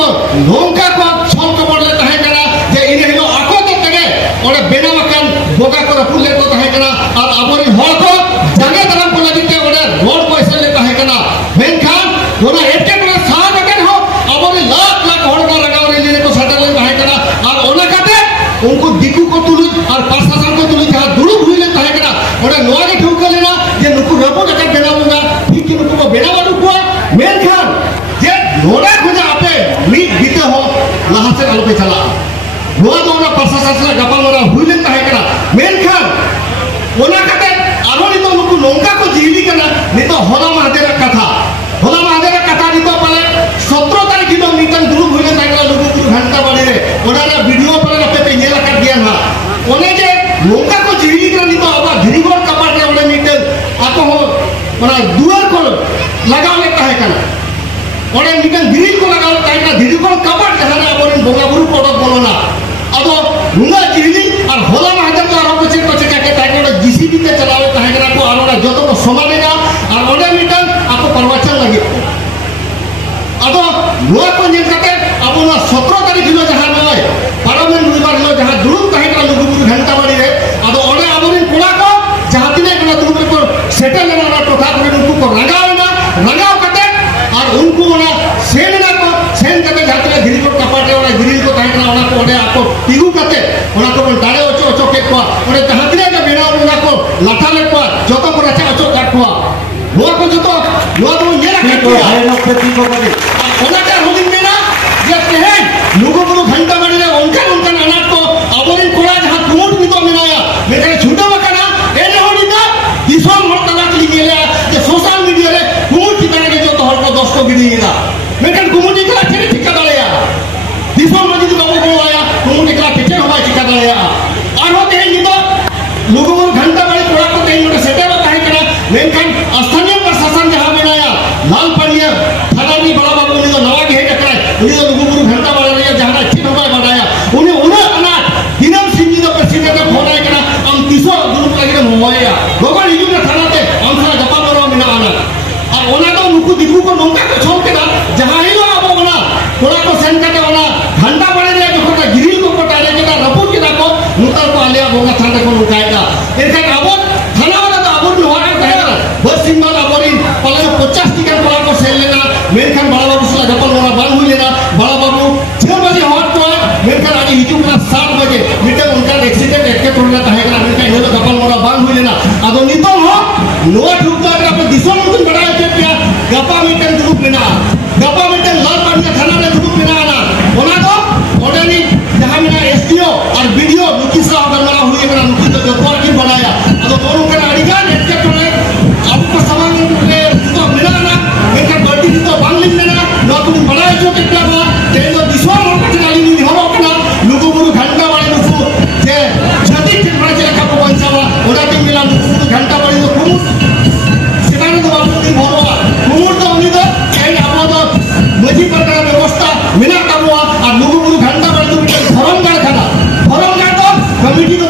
को नौका को छल कपड़ ले तहे करा जे इन हिलो आको तो तगे ओरे बेनावकन बोका को रपुल ले को तहे करा और अबोरी हर को जगे तरम को लगिते ओरे रोड पैसे ले तहे करा मेनखान ओना एटे को साथ अकन हो अबोरी लाख लाख हर को लगाव ले को सटर ले तहे करा और ओना काते उनको दिकु को तुलु और प्रशासन को तुलु जहां दुरुब हुई ले तहे करा ओरे नोआ के ठुक लेना जे नुकु रपो तक बेनावुगा ठीक कि नुकु को बेनावु को मेनखान जे नोड़ा खुजा आपे मीट बीते हो लहा से अलपे चला नोआ तो ओना प्रशासन से गपल मोरा हुई ले तहे करा मेनखान ओना काते आरो नि तो नुकु नोंका को जीली कना नि तो होला महादेव कथा नितो पाले 17 तारीख दो मीटन दुरुब हुई ले तहे करा लुगु गुरु घंटा बाड़ी रे ओना रे वीडियो पर पे पे नेला कर दिया ना ओने जे नोंका को जीली कना नि तो आबा धिरिगोर कपाट रे ओने मीटन आको हो ओना दुआर को लगाव ले तहे कना ओने मीटन गिरिल को लगाव ले तहे कना धिरिगोर कपाट जहां आबोरिन बोगा बुरु पड़क बोलोना अदो नुंगा जीली और होला महादेव तो आरो को चेक के तहे कना जीसीबी ते चलावे तहे कना को आरो जतो को समानेगा और ओने मीटन आको परवचन लगे अदो नोआ को नेम कते अबो ना 17 तारीख हिलो जहां नय पार्लियामेंट रविवार हिलो जहां दुरुब तहे कना लुगुबुरु घंटा बाड़ी रे अदो ओने आबोरिन कोड़ा को जहां तिने कना दुरुब को सेटल लेना टोठा को उनको को रंगाव कते और उनको ओना सेन कते जहां तिने गिरिल को कपाटे ओना गिरिल को तहे कना ओना को ओने आको तिगु कते ओना को दाड़े ओचो के को ओने जहां तिने के बेना ओना को लाठा ले को जतो को रचा ओचो काट को नोआ को जतो नोआ तो ये रखे को है लोग पे को करे ओना का होदिन मेना जे कहे लोगो को घंटा बाड़ी रे उनका अनाट को अबोरिन कोड़ा जहां कुमुट भी तो मिलाया मेरे छुटा मकना ए ने होनी दा दिसोम मरतला के लिए जे सोशल मीडिया रे कुमुट की तरह के जो तो हर को दोस्तों गिरीला मेरे कुमुट का ठिका डालेया दिसोम में जो बाबू को आया कुमुट का ठिके हवा ठिका डालेया और होते हैं ये तो लोगों को घंटा बाड़ी कोड़ा को तेल में सेटे होता है करा मेनखान स्थानीय प्रशासन जहां बनाया लाल पड़िया थानानी बड़ा बाबू ने तो नवा के है टकरा उन्हें तो लोगों को घंटा बाड़ा लिया जहां ठीक होगा बनाया उन्हें अनाथ दिनम सिंह जी तो प्रेसिडेंट ने फोन आया करा हम किसो ग्रुप लगे मोया गोगल हिजू ने थाना ते हम सारा गपा करो मिना आना और ओना तो नुकु दिकु को नोंका को छोड़ के ना जहां हिलो अब ओना कोड़ा को सेन करके ओना घंटा बाड़े रे जो कोटा गिरिल को कोटारे के ना रपुर के ना को नुतर को आलिया बोगा थाना को लुकाएगा इनका आबो थाना वाला तो आबो लोहा का कहेगा बस सिंह वाला बोरिन पले 50 टिकट कोड़ा को सेल लेना मेरखान बड़ा बाबू से गपल वाला बंद हुई लेना बड़ा बाबू 6 बजे हॉट को मेरखान आगे हिजू ना 7 बजे मिटे उनका एक्सीडेंट एक तोड़ना कहेगा मेरखान ये तो गपल वाला बंद हुई लेना अदो नितो हो नोआ ठुकता के अपने दिसो में कुछ बड़ा है क्या गपा मिटन ग्रुप लेना गपा मिटन लाल पाटिया थाना रे ग्रुप लेना आना ओना तो ओडनी जहां मेरा एसडीओ और वीडियो लुकी साहब बनना हुई मेरा लुकी तो जतवार की बनाया अदो दोनों का अधिकार एक तोड़े आपको सामान ले तो मिला ना मेरा बर्डी तो बांग लेना ना तुम बड़ा जो कितना बा ते तो दिसो में कुछ डाली नहीं हो अपना लोगों को घंटा वाले नुकु जे छति के बड़ा के का पंचावा ओडा के मिला नुकु घंटा वाले तो कुम सेखाने तो बाबू नहीं भरोवा कुमुर तो उन्हीं तो कहीं आपको तो मजी पर का व्यवस्था मिला करवा और लोगों को घंटा वाले तो धर्मगार था धर्मगार तो कमिटी तो